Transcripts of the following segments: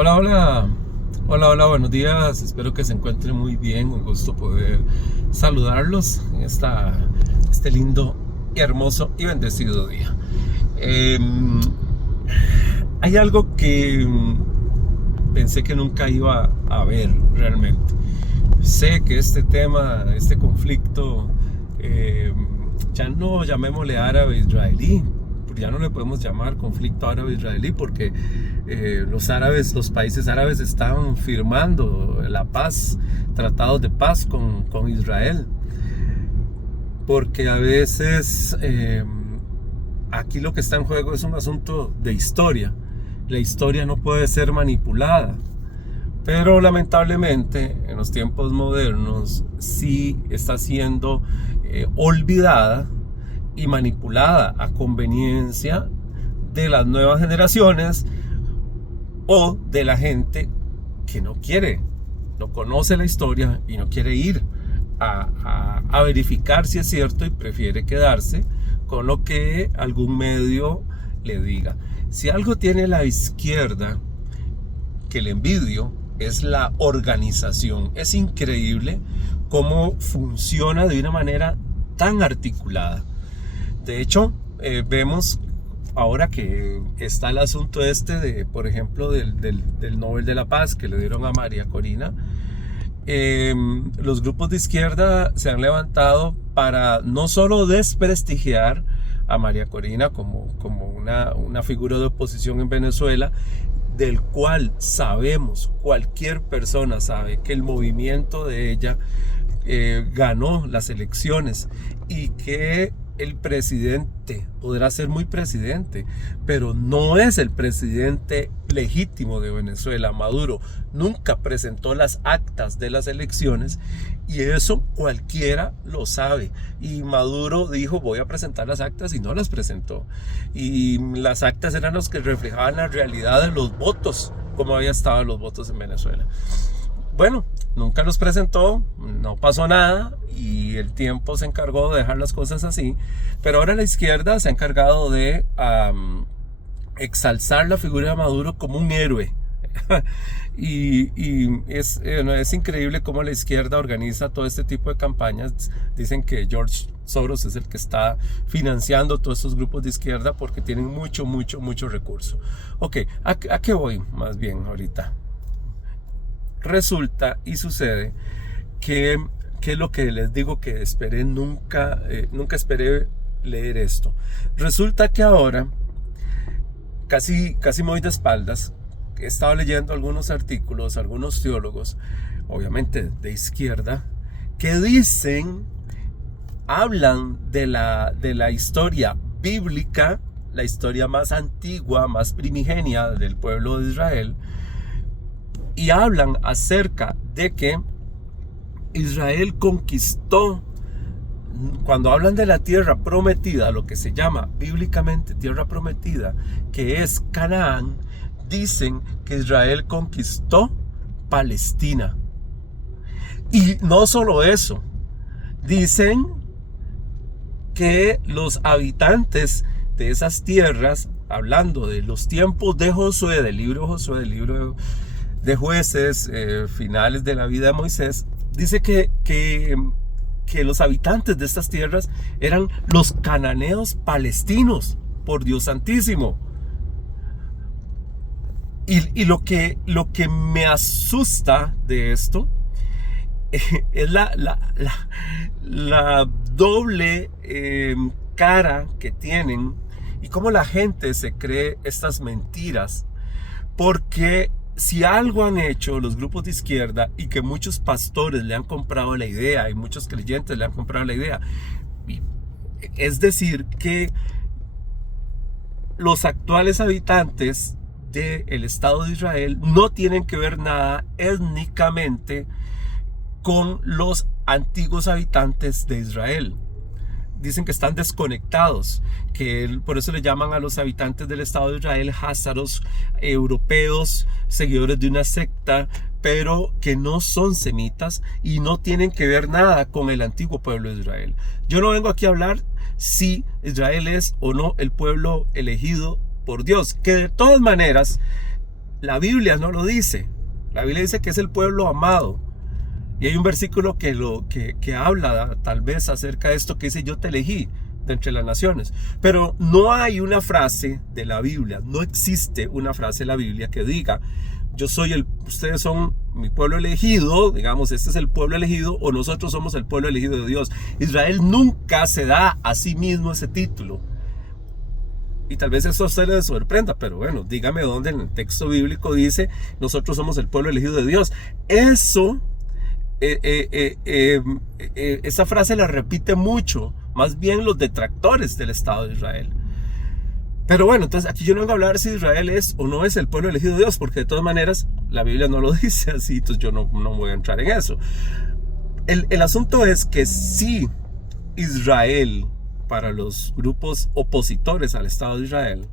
Hola, hola, hola, hola, buenos días. Espero que se encuentren muy bien. Un gusto poder saludarlos en este lindo, hermoso y bendecido día. Eh, Hay algo que pensé que nunca iba a ver realmente. Sé que este tema, este conflicto, eh, ya no llamémosle árabe-israelí, ya no le podemos llamar conflicto árabe-israelí porque los árabes, los países árabes están firmando la paz, tratados de paz con Israel, porque a veces aquí lo que está en juego es un asunto de historia. La historia no puede ser manipulada. Pero lamentablemente en los tiempos modernos sí está siendo olvidada y manipulada a conveniencia de las nuevas generaciones o de la gente que no quiere, no conoce la historia y no quiere ir a verificar si es cierto y prefiere quedarse con lo que algún medio le diga. Si algo tiene la izquierda que le envidio es la organización. Es increíble cómo funciona de una manera tan articulada. De hecho, vemos ahora que está el asunto por ejemplo, del Nobel de la Paz que le dieron a María Corina. Los grupos de izquierda se han levantado para no solo desprestigiar a María Corina como una figura de oposición en Venezuela, del cual sabemos, cualquier persona sabe que el movimiento de ella ganó las elecciones y que el presidente podrá ser muy presidente, pero no es el presidente legítimo de Venezuela. Maduro nunca presentó las actas de las elecciones y eso cualquiera lo sabe. Y Maduro dijo voy a presentar las actas y no las presentó. Y las actas eran los que reflejaban la realidad de los votos, como había estado los votos en Venezuela. Bueno, nunca los presentó, no pasó nada y el tiempo se encargó de dejar las cosas así, pero ahora la izquierda se ha encargado de exalzar la figura de Maduro como un héroe. Es increíble cómo la izquierda organiza todo este tipo de campañas. Dicen que George Soros es el que está financiando todos estos grupos de izquierda porque tienen mucho recurso. Ok, ¿a qué voy más bien ahorita? Resulta y sucede que lo que les digo que esperé nunca esperé leer esto. Resulta que ahora casi muy de espaldas he estado leyendo algunos artículos, algunos teólogos, obviamente de izquierda, que hablan de la historia bíblica, la historia más antigua, más primigenia del pueblo de Israel, y hablan acerca de que Israel conquistó, cuando hablan de la tierra prometida, lo que se llama bíblicamente tierra prometida, que es Canaán, dicen que Israel conquistó Palestina. Y no solo eso, dicen que los habitantes de esas tierras, hablando de los tiempos de Josué, del libro de Josué, del libro de jueces, finales de la vida de Moisés, dice que los habitantes de estas tierras eran los cananeos palestinos, por Dios santísimo. Y lo que me asusta de esto es la doble cara que tienen y cómo la gente se cree estas mentiras, porque si algo han hecho los grupos de izquierda y que muchos pastores le han comprado la idea y muchos creyentes le han comprado la idea, es decir que los actuales habitantes del Estado de Israel no tienen que ver nada étnicamente con los antiguos habitantes de Israel. Dicen que están desconectados, que por eso le llaman a los habitantes del Estado de Israel házaros, europeos, seguidores de una secta, pero que no son semitas y no tienen que ver nada con el antiguo pueblo de Israel. Yo no vengo aquí a hablar si Israel es o no el pueblo elegido por Dios, que de todas maneras La Biblia no lo dice. La Biblia dice que es el pueblo amado. Y hay un versículo que habla tal vez acerca de esto, que dice: yo te elegí de entre las naciones. Pero no hay una frase de la Biblia, no existe una frase de la Biblia que diga: ustedes son mi pueblo elegido, digamos, este es el pueblo elegido, o nosotros somos el pueblo elegido de Dios. Israel nunca se da a sí mismo ese título. Y tal vez eso a usted le sorprenda, pero bueno, dígame dónde en el texto bíblico dice: nosotros somos el pueblo elegido de Dios. Esa frase la repite mucho, más bien los detractores del Estado de Israel. Pero bueno, entonces aquí yo no vengo a hablar si Israel es o no es el pueblo elegido de Dios, porque de todas maneras la Biblia no lo dice así, entonces yo no voy a entrar en eso. El asunto es que si Israel, para los grupos opositores al Estado de Israel,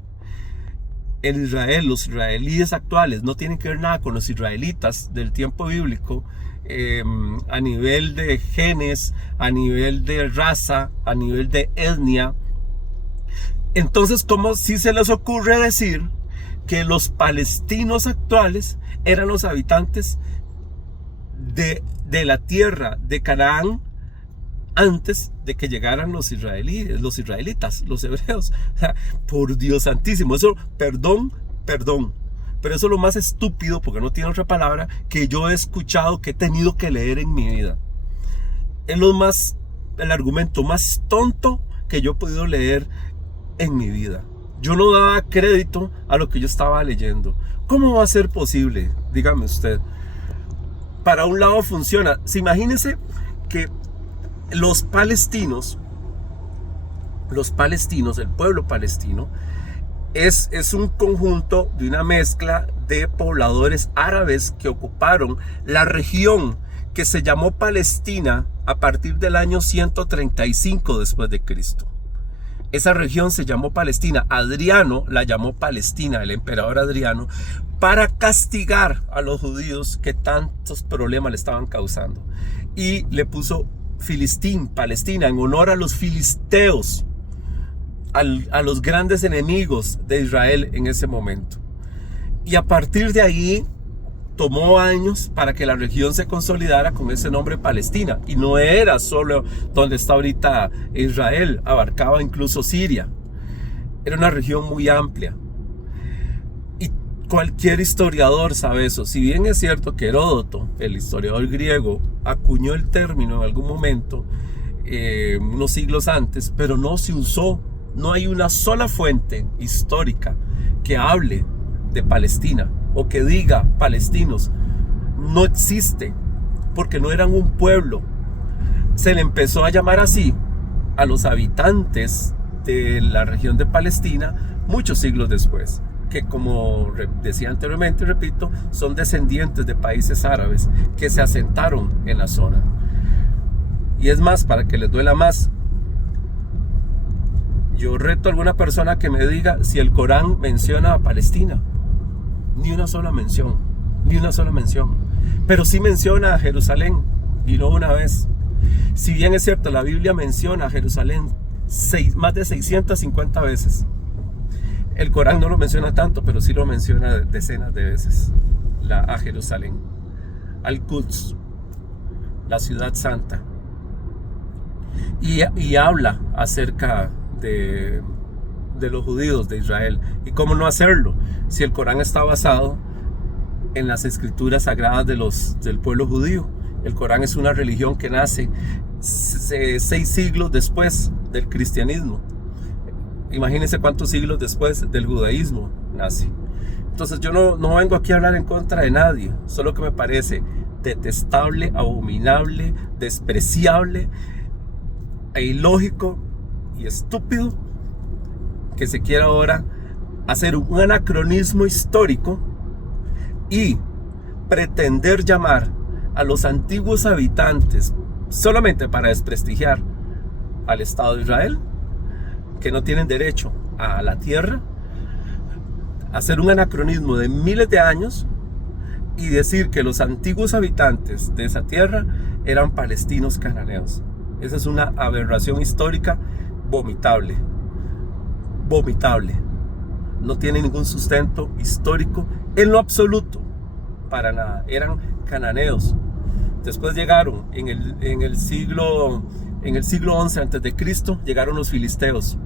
los israelíes actuales no tienen que ver nada con los israelitas del tiempo bíblico, a nivel de genes, a nivel de raza, a nivel de etnia. Entonces, ¿cómo si se les ocurre decir que los palestinos actuales eran los habitantes de la tierra de Canaán antes de que llegaran los israelitas, los hebreos? O sea, por Dios santísimo, eso, perdón, pero eso es lo más estúpido, porque no tiene otra palabra, que yo he escuchado, que he tenido que leer en mi vida. Es el argumento más tonto que yo he podido leer en mi vida. Yo no daba crédito a lo que yo estaba leyendo. ¿Cómo va a ser posible? Dígame usted. Para un lado funciona. Imagínense que los palestinos, el pueblo palestino, es un conjunto de una mezcla de pobladores árabes que ocuparon la región que se llamó Palestina a partir del año 135 después de Cristo. Esa región se llamó Palestina. Adriano la llamó Palestina, el emperador Adriano, para castigar a los judíos que tantos problemas le estaban causando. Y le puso Filistín, Palestina, en honor a los filisteos, a los grandes enemigos de Israel en ese momento. Y a partir de ahí tomó años para que la región se consolidara con ese nombre Palestina. Y no era solo donde está ahorita Israel, abarcaba incluso Siria. Era una región muy amplia. Y cualquier historiador sabe eso. Si bien es cierto que Heródoto, el historiador griego, acuñó el término en algún momento, unos siglos antes, pero no se usó. No hay una sola fuente histórica que hable de Palestina o que diga palestinos. No existe, porque no eran un pueblo. Se le empezó a llamar así a los habitantes de la región de Palestina muchos siglos después, que, como decía anteriormente, repito, son descendientes de países árabes que se asentaron en la zona. Y es más, para que les duela más, yo reto a alguna persona que me diga si el Corán menciona a Palestina. Ni una sola mención, pero sí menciona a Jerusalén, y no una vez. Si bien es cierto, la Biblia menciona a Jerusalén más de 650 veces. El Corán no lo menciona tanto, pero sí lo menciona decenas de veces, a Jerusalén, Al-Quds, la ciudad santa. Y habla acerca de los judíos de Israel. ¿Y cómo no hacerlo si el Corán está basado en las escrituras sagradas del pueblo judío? El Corán es una religión que nace 6 siglos después del cristianismo. Imagínense cuántos siglos después del judaísmo nace. Entonces yo no vengo aquí a hablar en contra de nadie, solo que me parece detestable, abominable, despreciable e ilógico y estúpido que se quiera ahora hacer un anacronismo histórico y pretender llamar a los antiguos habitantes solamente para desprestigiar al Estado de Israel, que no tienen derecho a la tierra, hacer un anacronismo de miles de años y decir que los antiguos habitantes de esa tierra eran palestinos cananeos. Esa es una aberración histórica vomitable. No tiene ningún sustento histórico En lo absoluto, para nada. Eran cananeos. Después llegaron en el siglo XI antes de Cristo, llegaron los filisteos.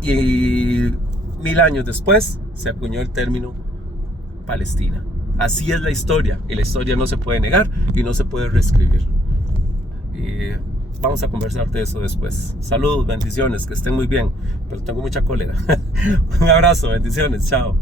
Y 1000 años después se acuñó el término Palestina. Así es la historia, y la historia no se puede negar y no se puede reescribir. Vamos a conversar de eso después. Saludos, bendiciones, que estén muy bien, pero tengo mucha cólera. Un abrazo, bendiciones, chao.